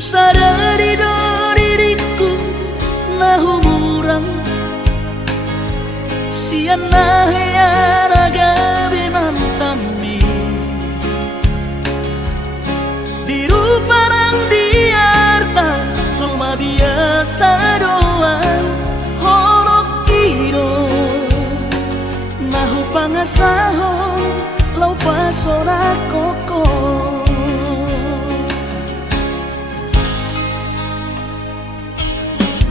sadari do diriku nahu murang siana hearaga binantami diru parang diarta cuma biasa doang horok kiro nahu pangasahon lau pasora koko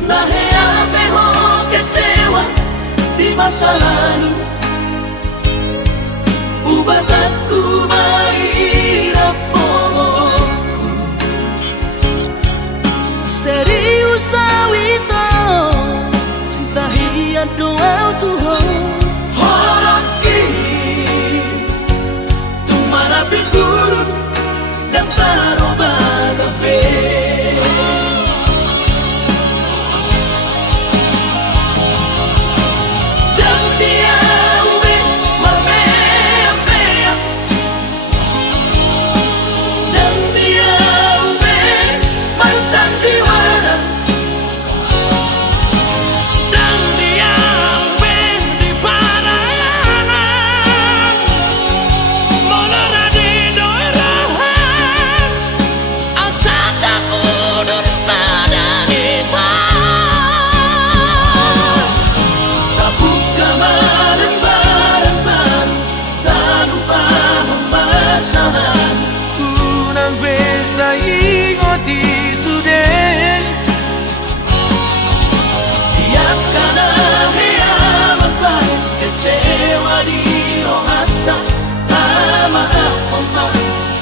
nahe ame ho kecewa di masa lalu ubat aku mairap pomoku serius awito cinta hiya doa Tuhan horaki tumara buruk dan taroba kafe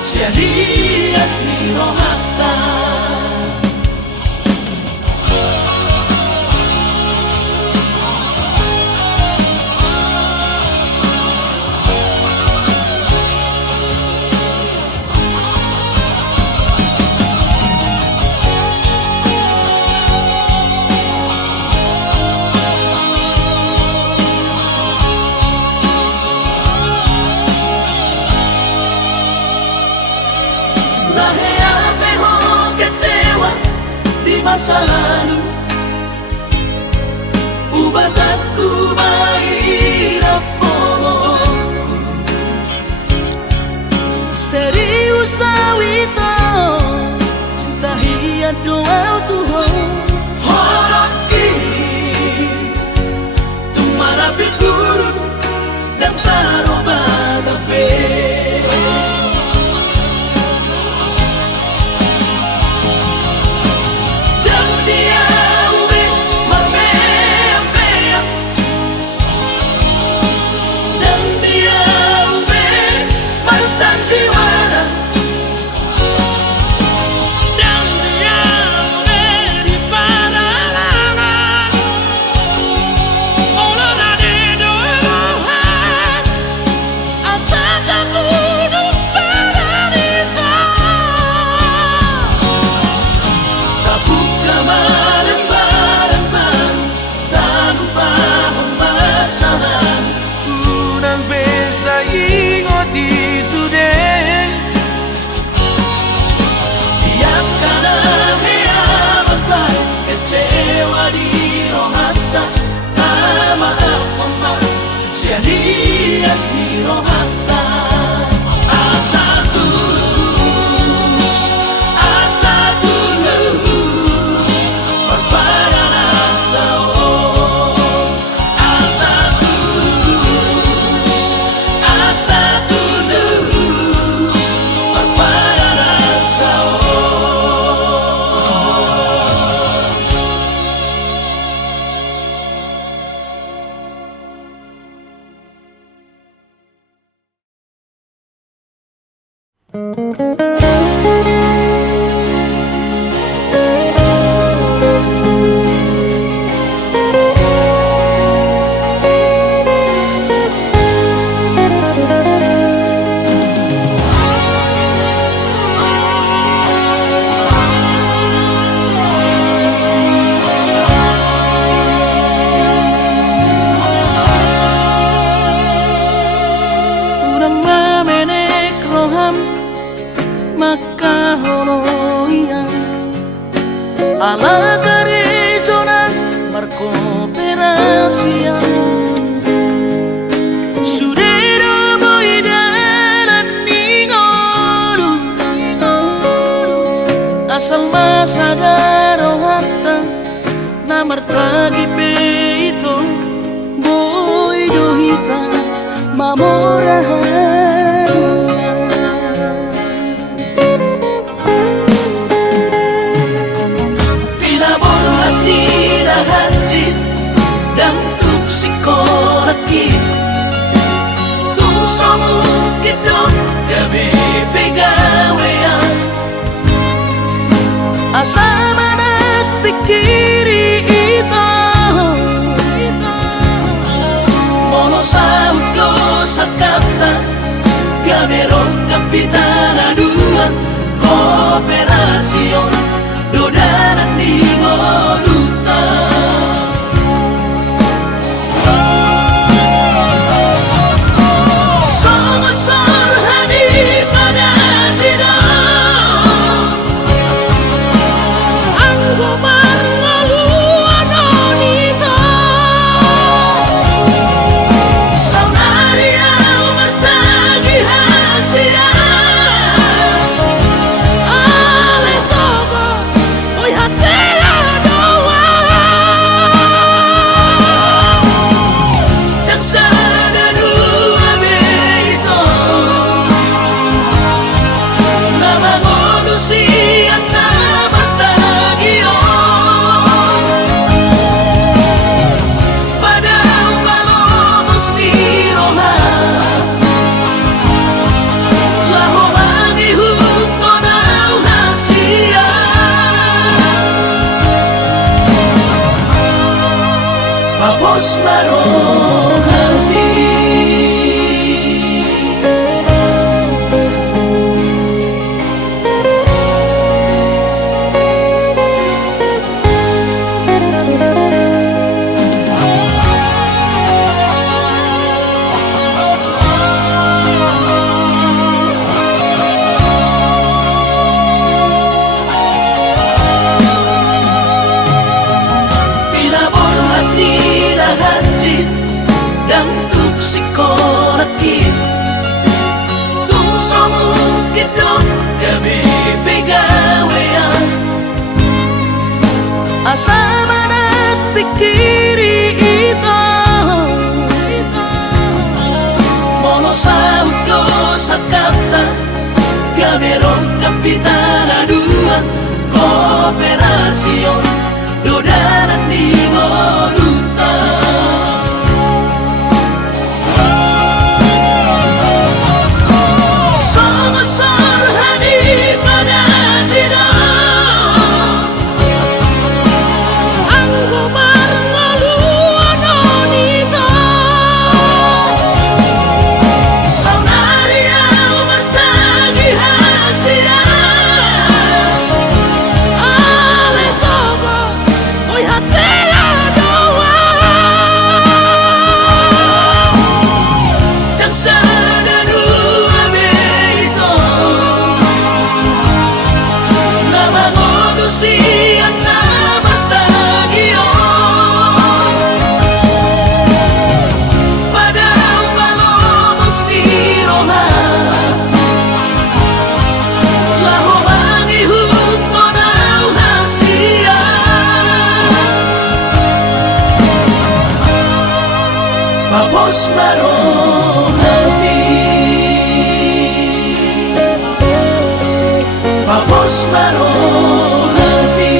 Serias ni rohata masa lalu ubat aku mairap pomoku serius awito cinta hiya doa Tuhan horaki tumara buruk dan taroba kafe serias ni rohata asa tulus berpadangan tau asa tulus berpadangan tau salma sadaro hatta na martagi peito boy dohita mamorahan pinaborhat ni rahanjit dan tuk sikolaki tuk somu kidok gabi pegawean asa manat pikiri ito mono sa udo sa kanta gamerong kapitana dua kooperasyon dodanan di Moduta Song-song hani pada tidak ang gumar ngaluan onito saunari ang martagi hasia ale sobo oy hasia doa yang sana dua beito na mangonusian na martagion padang palomos ni roha laho mangihuto na hasia papos marohani pinaborhat ni rahanjit dan tuk sikolaki tuk somu kidok gabi pegawean asa manat pikiri ito mono sa udo sa kanta gamerong kapitana dua kooperasyon dodanan di Moduta Song-song hani pada tidak ang gumar ngaluan onito saunari ang martagi hasia ale sobo oy hasia doa yang sana dua beito na mangonusian na martagion padang palomos ni roha laho mangihuto na hasia papos marohani papos marohani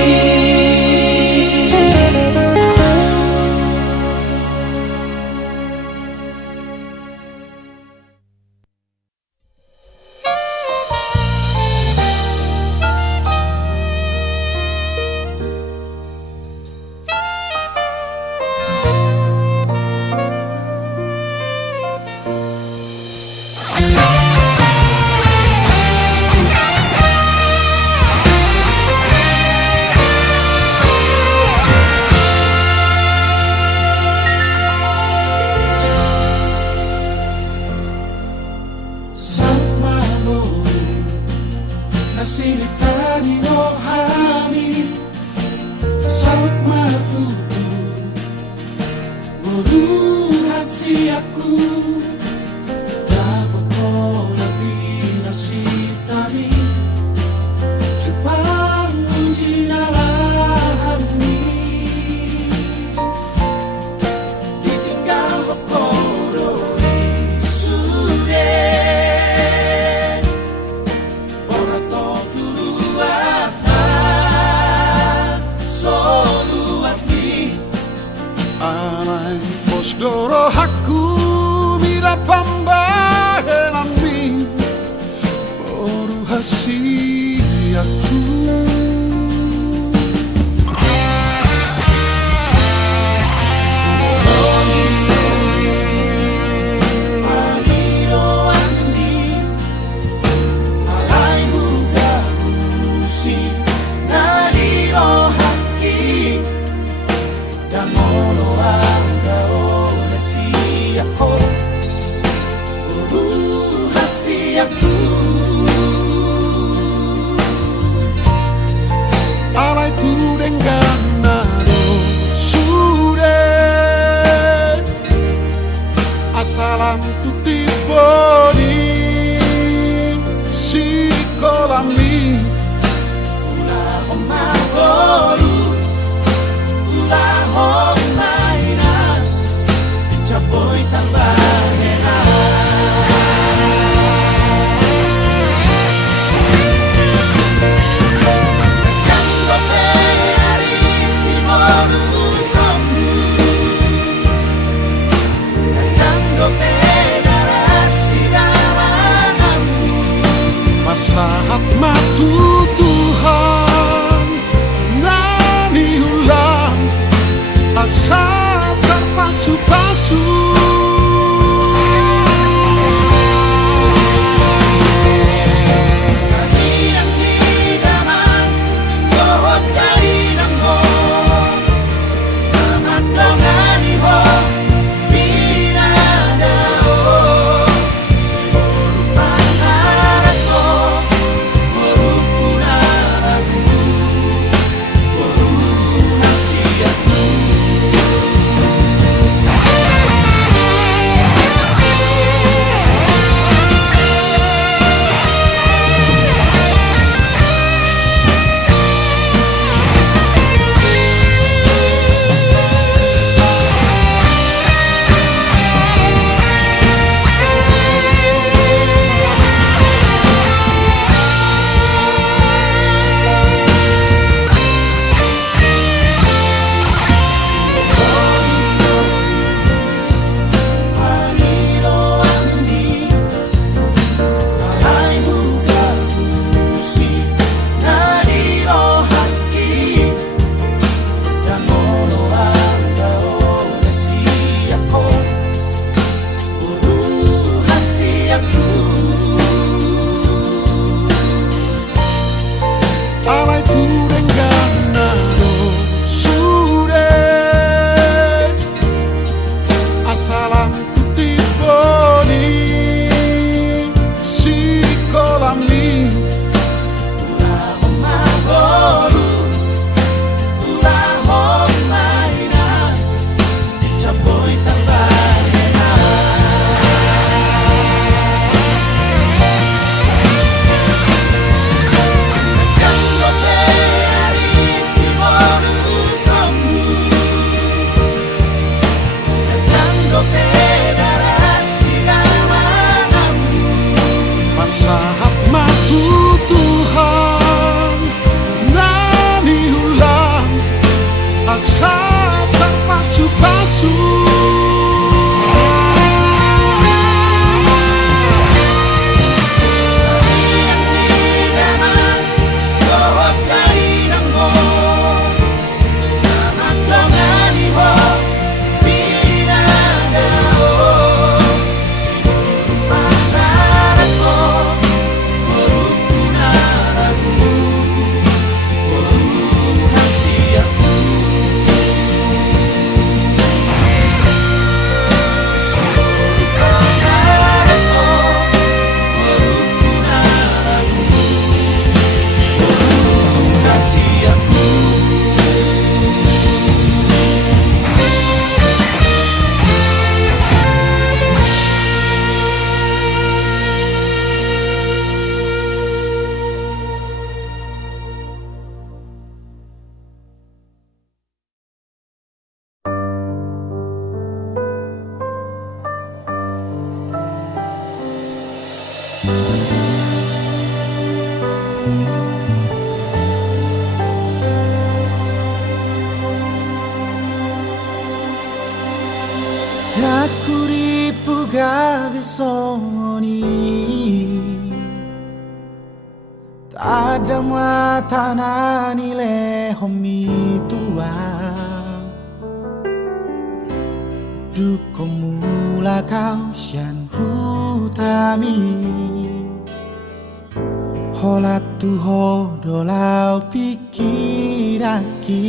tiboni si kolam li ulah magoru ulah mainan capoy tambahena Jango peari si moru sombu Jango pedarasi dalanambu masahat matu Tuhan nani ulang asa terpasu-pasu Kalian tidak mang Johot dari nangmo Tamat dongani ho Pinadao Seluruh panarako Morukunaraku Moruhan siapku alai kurengana do sure asalam tiboni si kolam li Ulah magoru ulah mainan capoy tambahena Jango peari si moru sombu Jango pedarasi dalanambu masahat matu Tuhan nani ulang asa terpasu-pasu Kalian tidak mang Johot dari nangmo Tamat dongani ho Pinadao Seluruh panarako Morukunaraku Moruhan siapku Seluruh panarako Morukunaraku Moruhan siapku Kakuripu gabe soni Tada mata nani le homi tua Dukomula kau sian hutami Holat tu hodolau pikiraki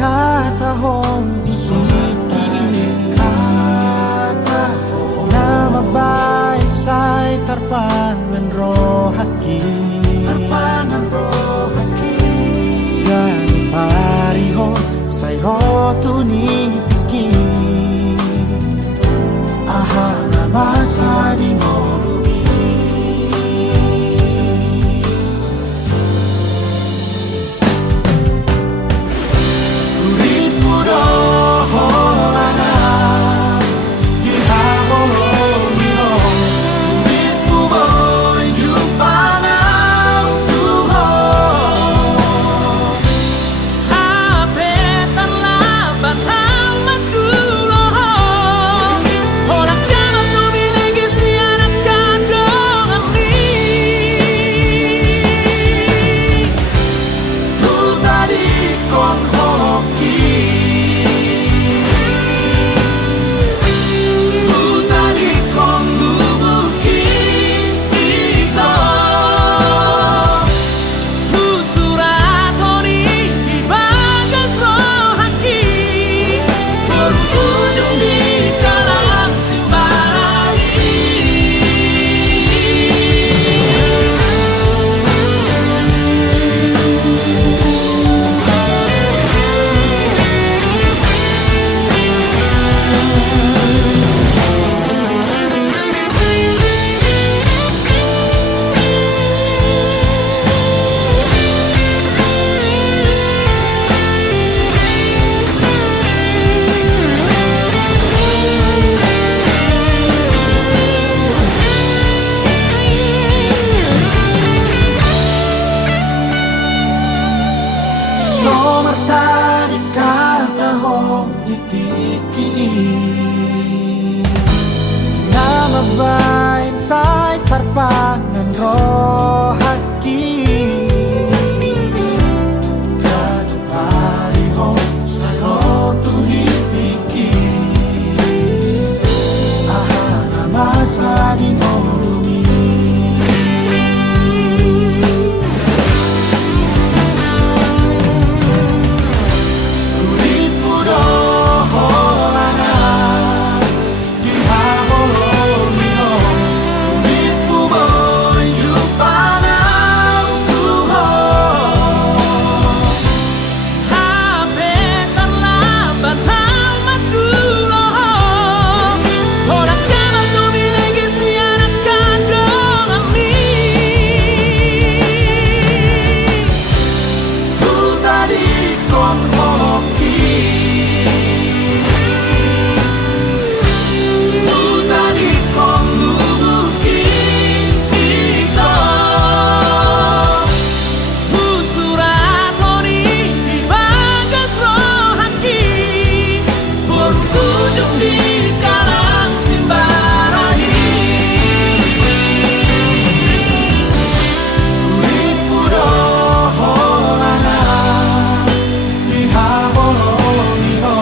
Kata hom bisiki kata nama baik say tarpangan rohaki gani parihon say rotu ni piki ahana masa di morumi Uripuro horana Gihaholo Uripu boy jupana Tuho Hape terlambat hau madulo Horak kamar numinegi si anak kandung ami Tu tadi kon hoki Tu tadi kon lubuki Ito Tu surat hori di bagas rohaki Berujung di kalang simbarani Somerta di kahong ditiki Nama bain say tarpangan rohaki Kadupali ho sayo tuhipiki Ahana masa di morumi Uripuro horana Gihaholo mino Uripu boy jupana Tuho Hape terlambat hau madulo Horak kamar numinegi si anak kandung ami Tu tadi kon hoki Tu tadi kon lubuki Ito Tu surat hori di bagas rohaki Berujung di kalang simbarani Uripuro horana Gihaholo mino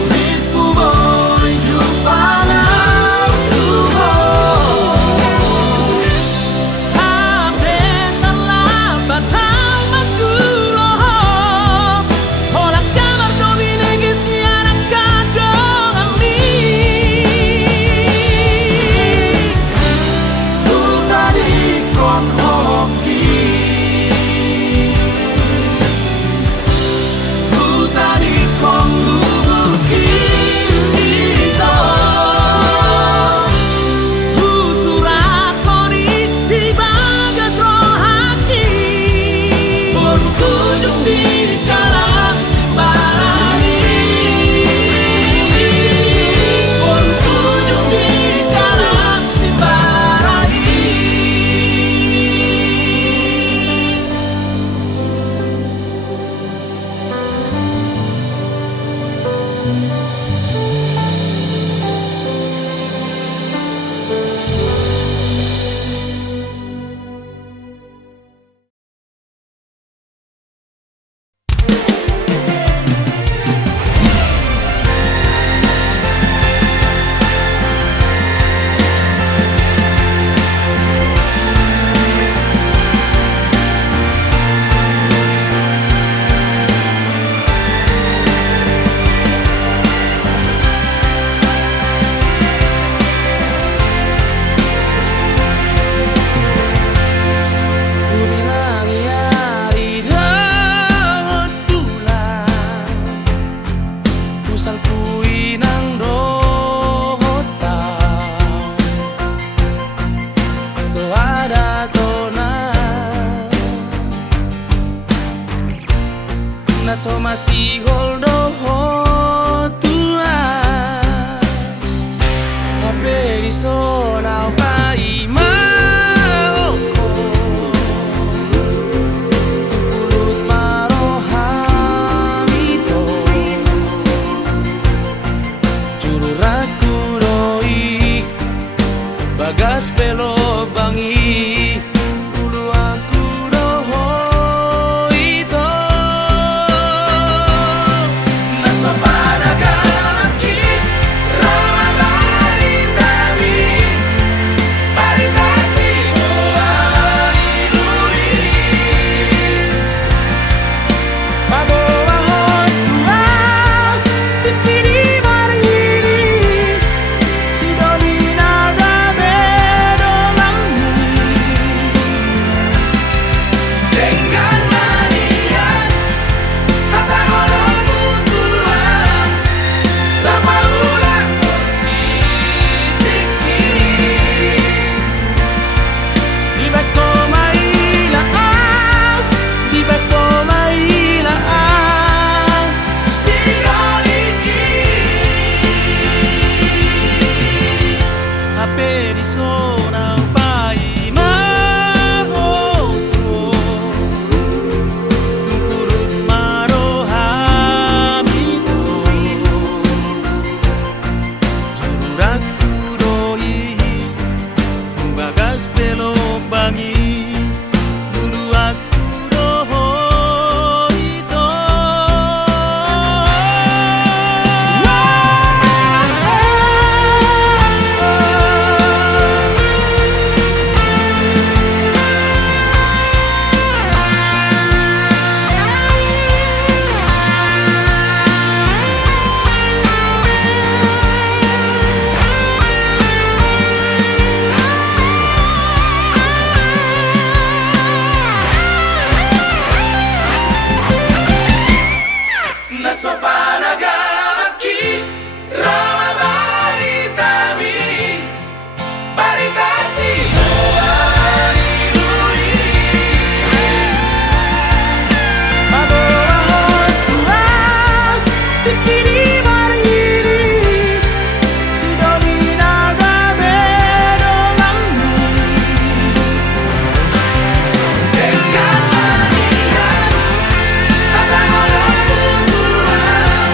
Uripu boy jupana Tuho Hape terlambat hau madulo Horak kamar numinegi si anak kandung ami Tu tadi kon hoki Tu tadi kon lubuki Ito Tu surat hori di bagas rohaki Berujung di kalang simbarani Berujung di kalang simbarani Naso panagaki Rama baritami Baritasi Noani Lui Mabawa Tuhan Bikini marini Sidoni nagame denganmu Dengan manian Kata orang Tuhan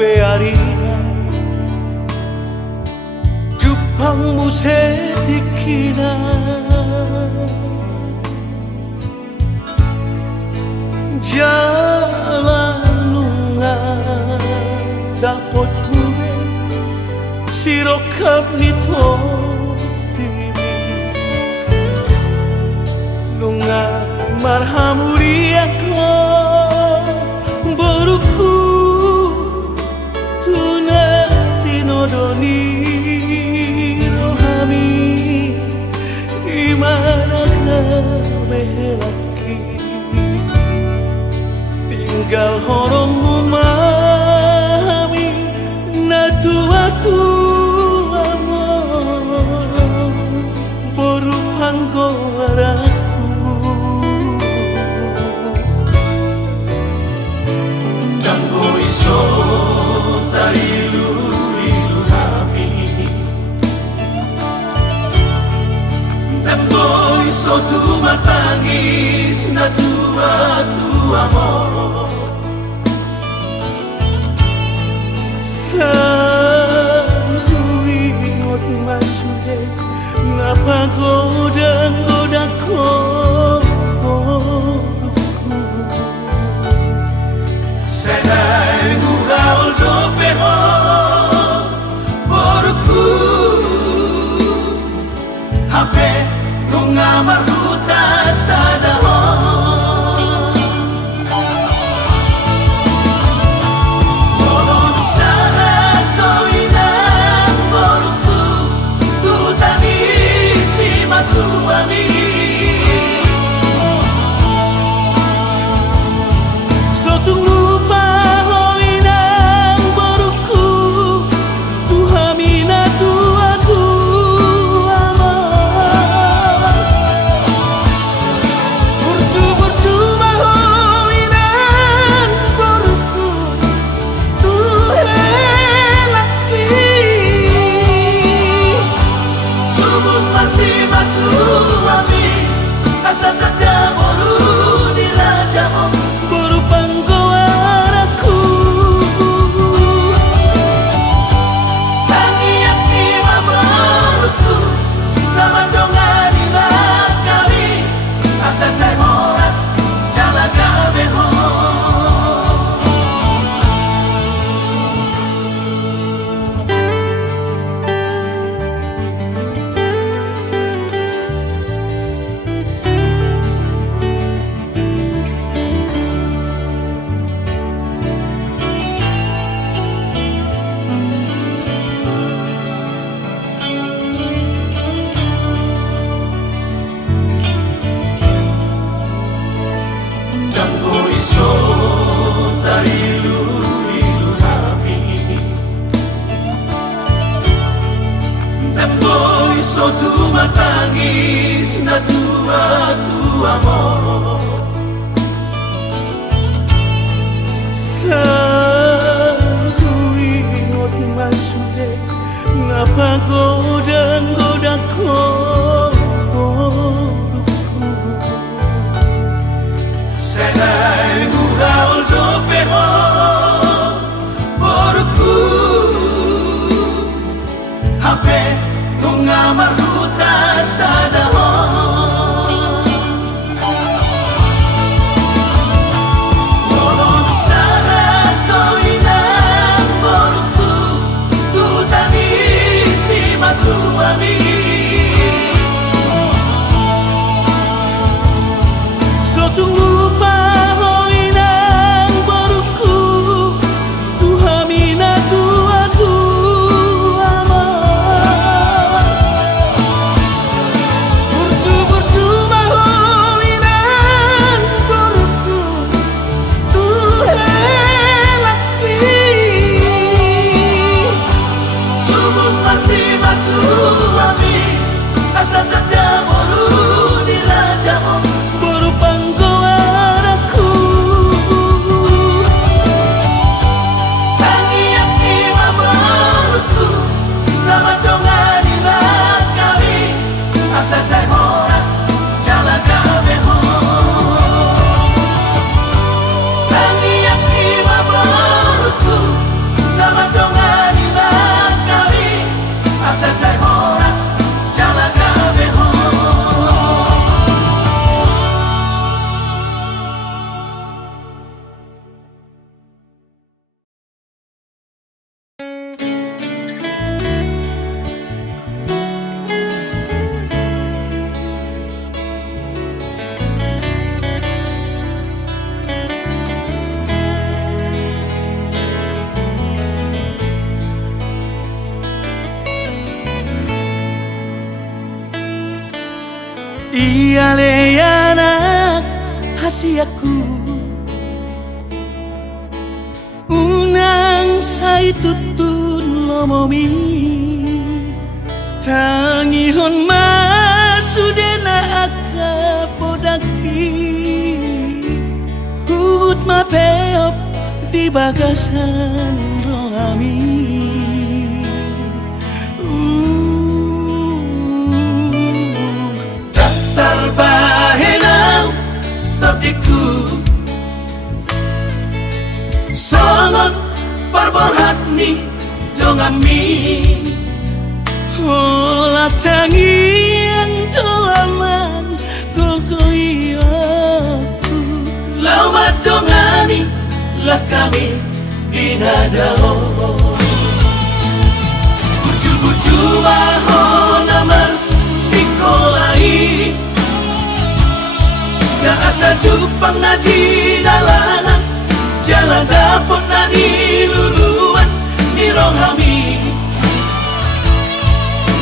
bearina Jupang musetikina Jalan nunga dapot mube sirokap nito nunga marhamuri ako boruku tuna tinodoni rohami imana kamelaki tinggal horong memahami natua-tua boru panggolaku Jambo iso tarilu-rilu kami Jambo iso tu matangis na tua-tua mo Saruingot masude napagoda-goda ko Sedai gugaul do peho Boruku Hape nunga marhuta sadaho Tu matangis na tua-tua mo Saruingot masude napagoda-goda ko Sedai gugaul do peho Boruku Hape nunga marhuta sadaho kasih aku unang say tutun lomomi tangihon masudena aka podaki hut mapeop di bagasan rohami Datar bahenau tertiku sangat parbohat ni jongami Ola tangian doaman gogoi aku Lauma dongani lah kami binadao Buju-buju mahon amar sikolai Na asa jupang naji dalangan Jalan dapot nani luluan ni rohami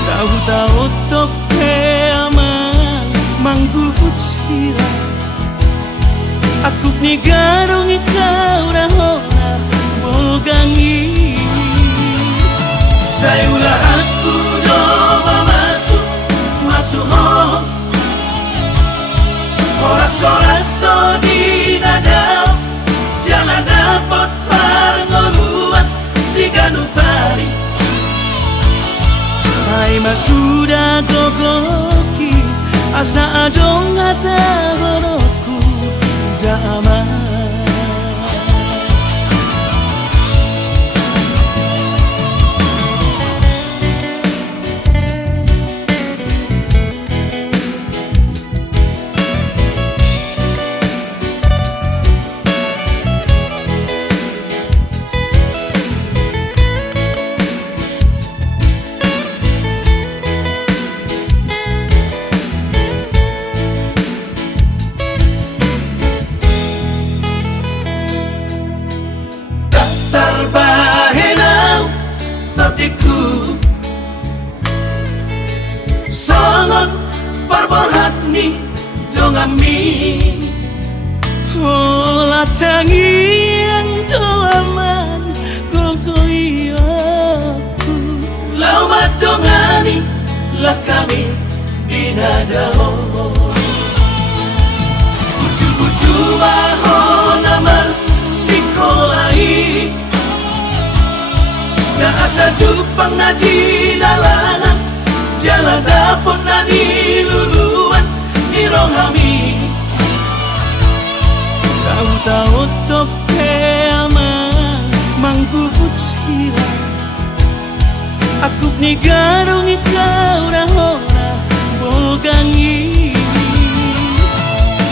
Tahu-tahu tope amang manggubut sira Aku ni garong ikaw rahona bolgangi Saya ulah aku doa masuk hong Oras-oras di nadao Jalan dapat parngoluan si ganupari Hai masuda gogoki asa adong ata goroku dama Terbahenau tertiku sangat parbohat ni jongami Ola tangian doaman gogoi aku Lauma dongani lah kami binadao Buju-buju mahon amar sikolai Na asa jupang naji dalangan Jalan dapot nani luluan ni rohami Tahu-tahu tope amang manggubut sira Aku ni garong ikaw rahona bolgangi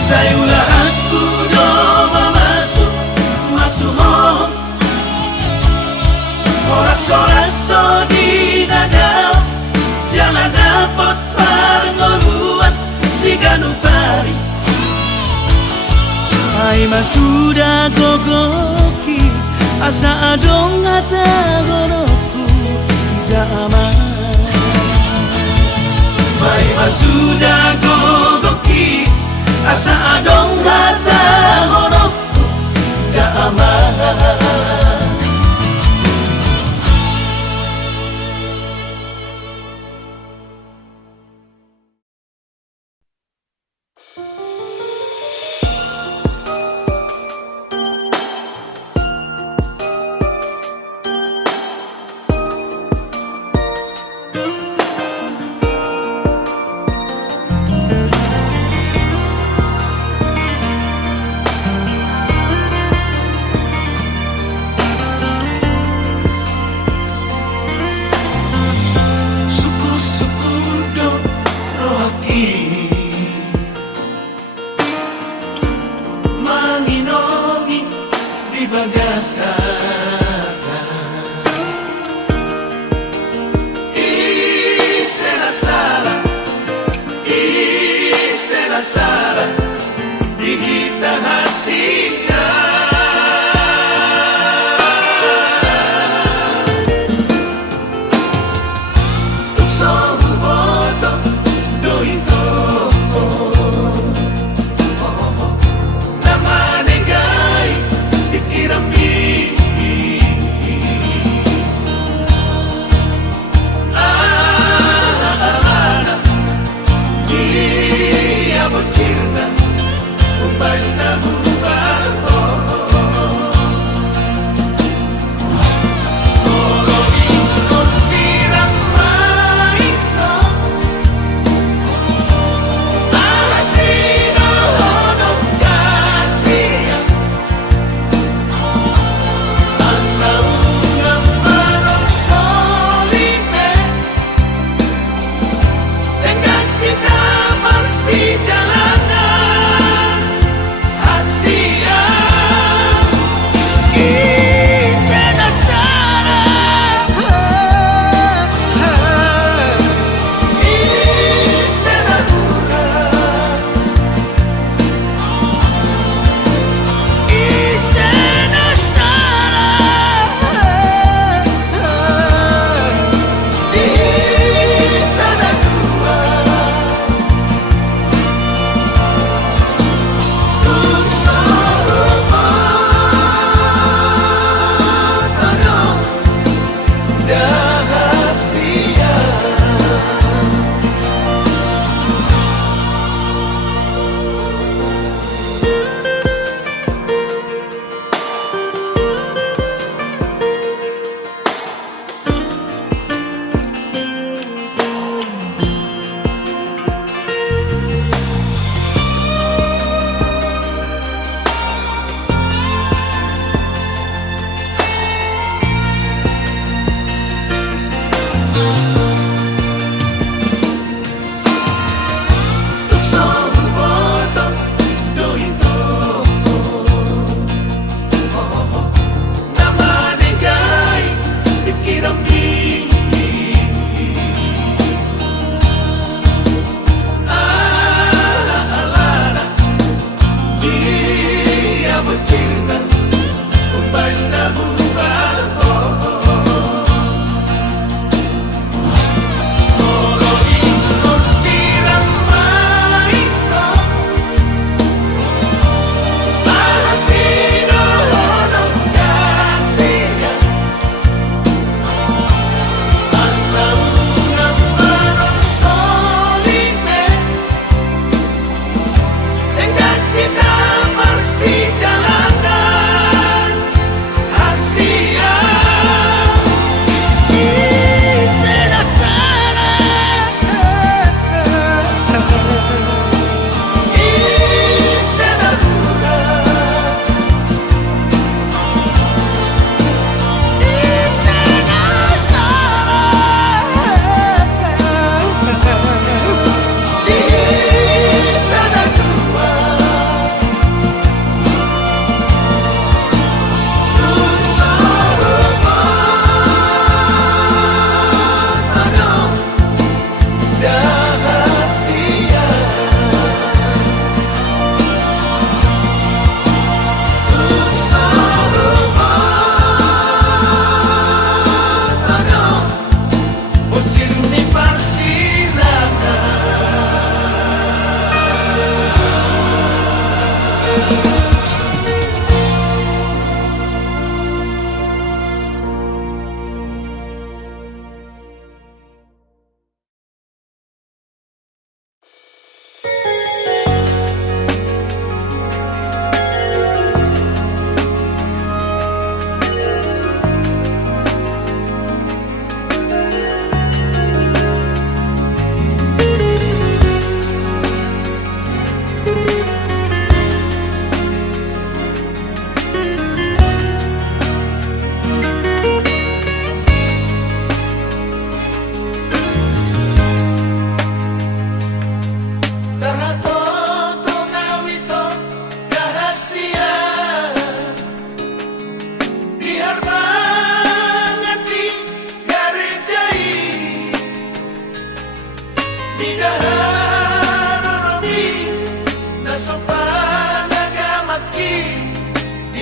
Saya ulah aku doa masuk hong Oras-oras di nadao Jalan dapat parngoluan si ganupari Hai masuda gogoki asa adong ata goroku dama Mai masuda gogoki asa adong hata horokku dama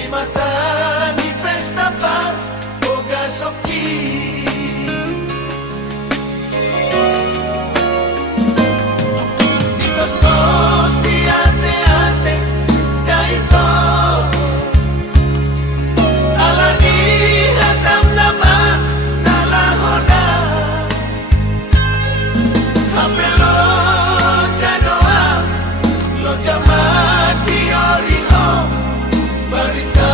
di mata ni pesta pa boga soki. Ditos to si ate-ate daito alani hatam naman nalahoda apelo janoa lo jaman di oriho barita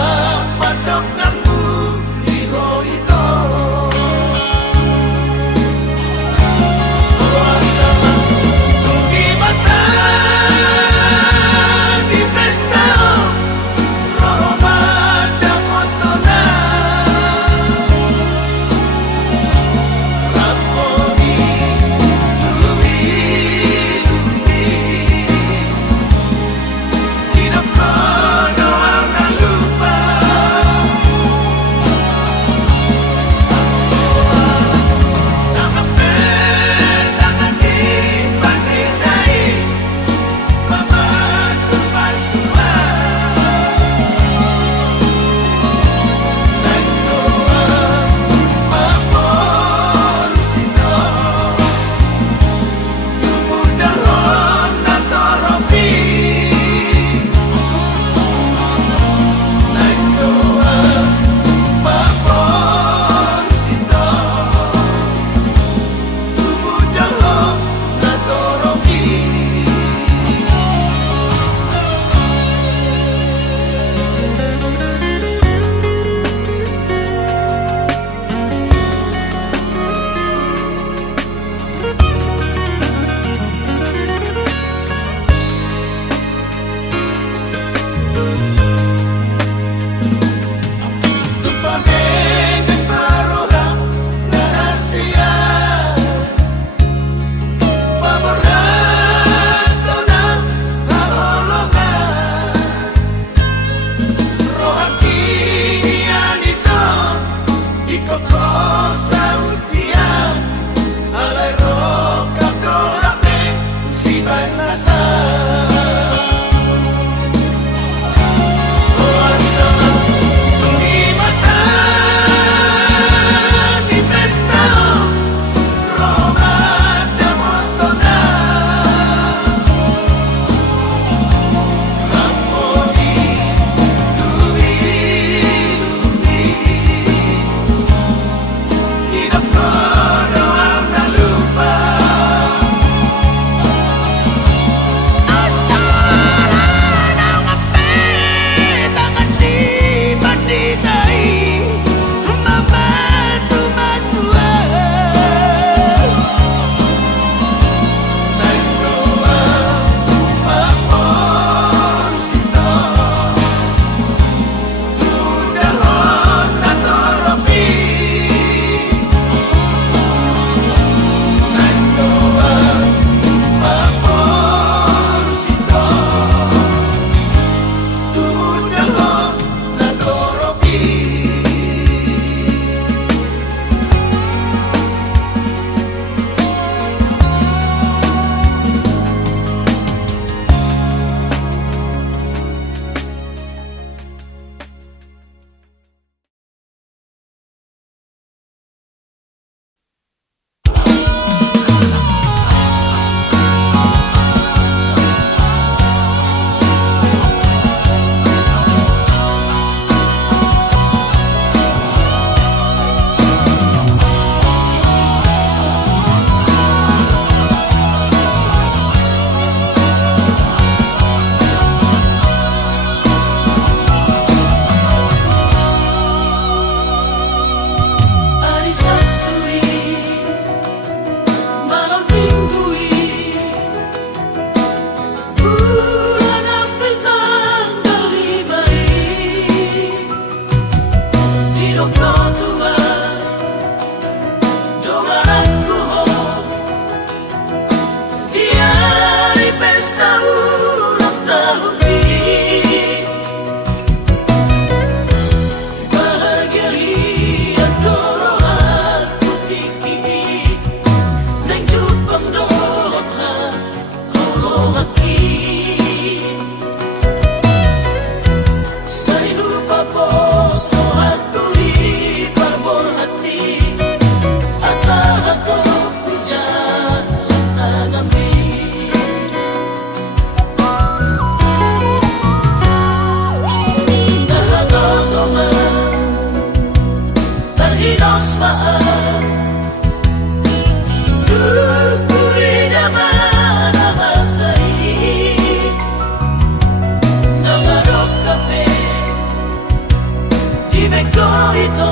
meko ito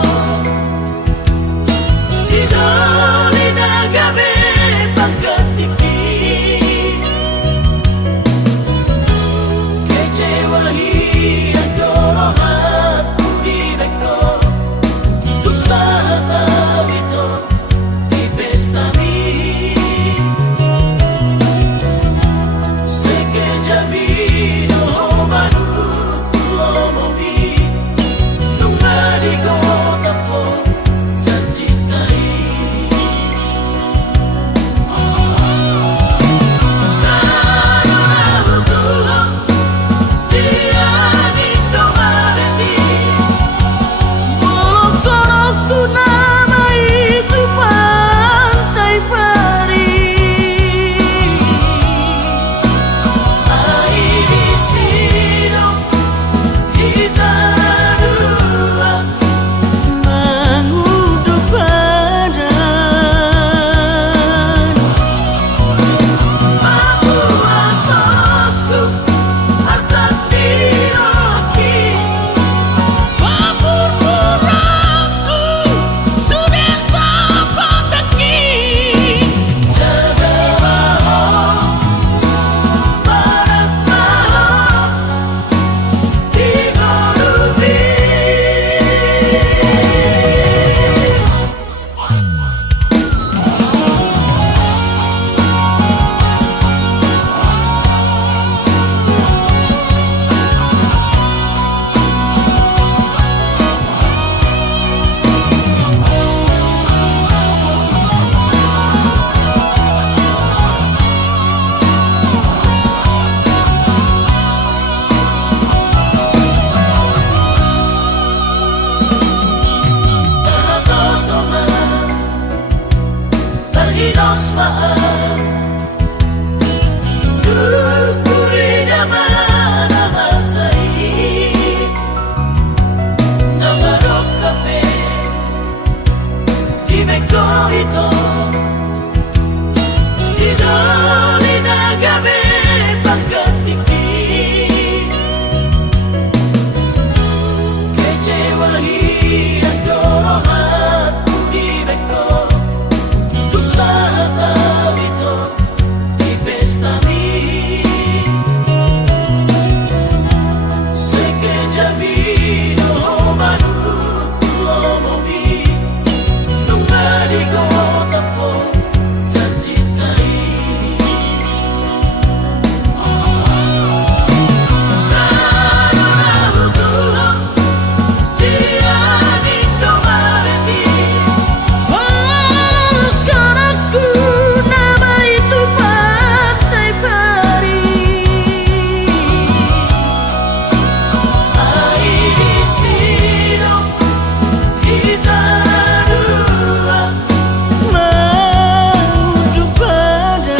Sidoli na gabi pagkatipid Kecewa hilang dorohan Ulimek ko Kung sa tao ito Ipestami Seke jamino manuto momi Nung naligot ako sa cintay Lalo na hugulong siya dito marinig Mulog-tulog ko na maito pantay Paris Mainisino kita dua Menguduk badan Mampu asapku asap diroki Papur purangku sudah sapataki Jaga maho barat maho Digorubi Tertotoman terhinos maaf Dukuri nama sai Namarok kape Di meko ito Sidoli na gabi pagkatipid Kecewa hilang dorohan Ulimek ko Kung sa tao ito Ipestami Seke jamino manuto momi Nung naligot ako sa cintay Lalo na hugulong siya dito marinig Bahkan aku nama itu pantai Paris Mainisino kita dua Menguduk badan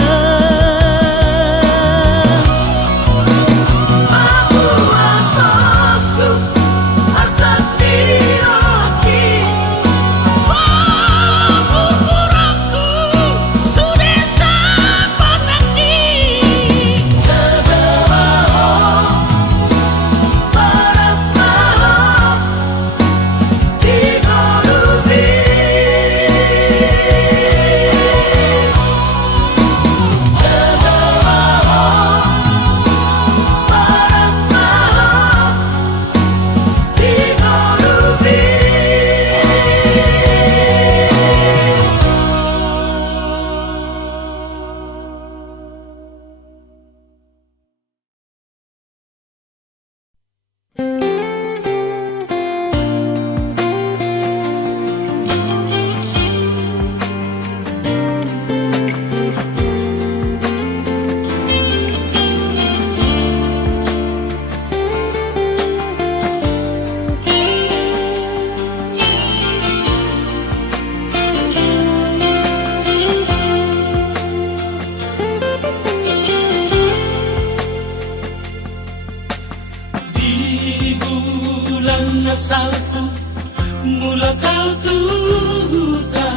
Mampu asapku asap diroki Papur purangku sudah sapataki Jaga maho barat maho Digorubi Jaga maho barat maho Digorubi Di bulan asalku mula kau tuta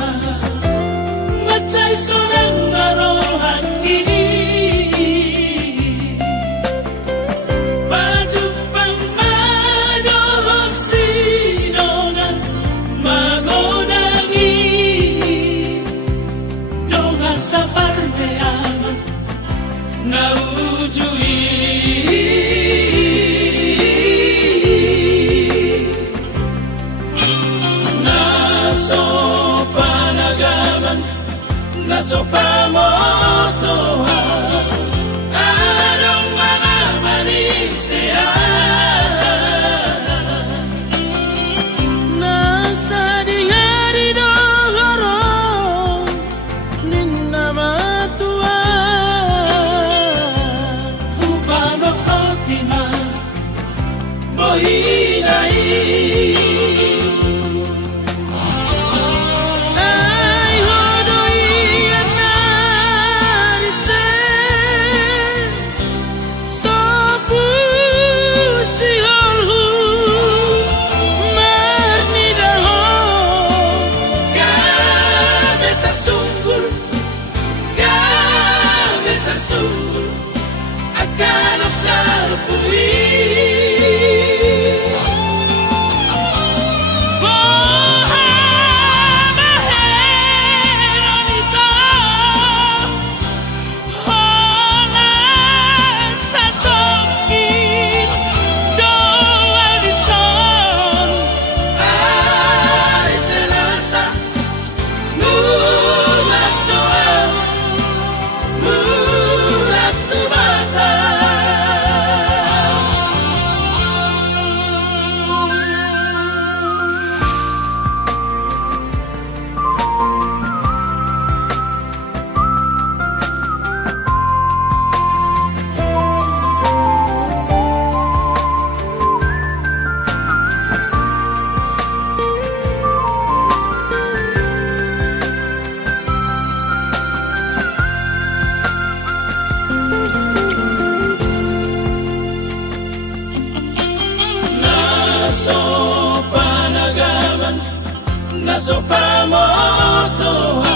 Macai sonang marohaki Baju pemadohon sino naso pamotohan, anong mga manisihan. Nasa di doro ninna matua Upano otima mohinai. ai hodoi anarite sobu siholhu marnidaho Kami tersunggul, kami tersunggul akan observui. Hari Selasa, mulak doa, mulak tubata. Naso panagaman, naso pamotohan.